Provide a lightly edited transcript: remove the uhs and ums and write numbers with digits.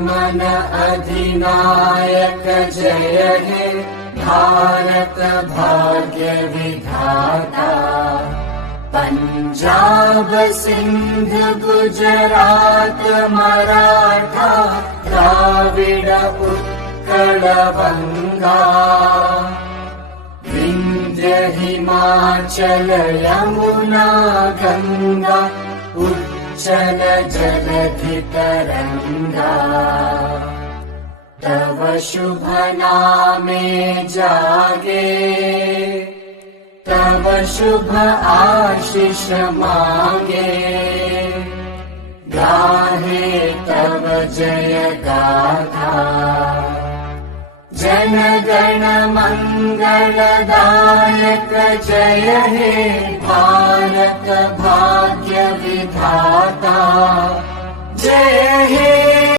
मन अधिनायक जय हे भारत भाग्य विधाता। पंजाब सिंध गुजरात मराठा द्राविड उत्कल बंगा। विंध्य हिमाचल यमुना गंगा उच्चल जलधि तरंगा। तव शुभ नामे जागे तव शुभ आशीष मांगे। गाहे तव जय गाथा जन गण मंगलदायक जय हे भारत भाग्य विधाता जय हे।